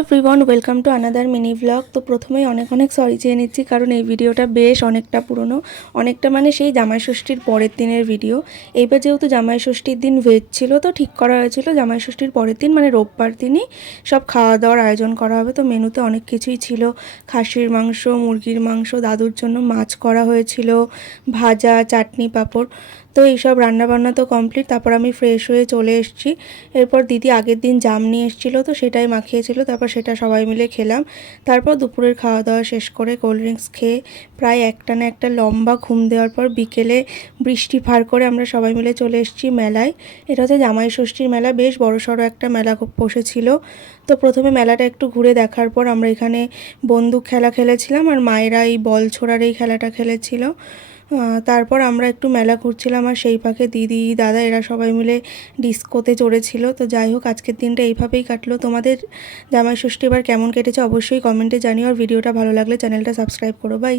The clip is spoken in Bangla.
Everyone welcome to another mini blog. তো প্রথমেই অনেক অনেক সরি চেয়ে নিচ্ছি, কারণ এই ভিডিওটা বেশ অনেকটা পুরনো, অনেকটা মানে সেই জামাই ষষ্ঠীর পরের দিনের ভিডিও। এইবার যেহেতু জামাই ষষ্ঠীর দিন ভেজ ছিল, তো ঠিক করা হয়েছিল জামাই ষষ্ঠীর পরের দিন মানে রোববার দিনই সব খাওয়া দাওয়ার আয়োজন করা হবে। তো মেনুতে অনেক কিছুই ছিল, খাসির মাংস, মুরগির মাংস, দাদুর জন্য মাছ করা হয়েছিল, ভাজা, চাটনি, পাঁপড়। তো এইসব রান্নাবান্না তো কমপ্লিট। তারপর আমি ফ্রেশ হয়ে চলে এসেছি। এরপর দিদি আগের দিন জাম নিয়ে এসেছিলো, তো সেটাই মাখিয়েছিল, তারপর সেটা সবাই মিলে খেলাম। তারপর দুপুরের খাওয়া দাওয়া শেষ করে কোল্ড ড্রিঙ্কস খেয়ে প্রায় একটানা একটা লম্বা ঘুম দেওয়ার পর বিকেলে বৃষ্টি ভার করে আমরা সবাই মিলে চলে এসেছি মেলায়। এটা হচ্ছে জামাই ষষ্ঠীর মেলা, বেশ বড়সড় একটা মেলা বসেছিল। তো প্রথমে মেলাটা একটু ঘুরে দেখার পর আমরা এখানে বন্দুক খেলা খেলেছিলাম, আর মায়েরা এই বল ছোড়ার এই খেলাটা খেলেছিল। তারপর আমরা একটু মেলা ঘুরছিলাম, আর সেই ফাঁকে দিদি, দাদা এরা সবাই মিলে ডিস্কোতে চড়েছিল। তো যাই হোক, আজকের দিনটা এইভাবেই কাটলো। তোমাদের জামাই ষষ্ঠী এবার কেমন কেটেছে অবশ্যই কমেন্টে জানিও, আর ভিডিওটা ভালো লাগলে চ্যানেলটা সাবস্ক্রাইব করো। বাই।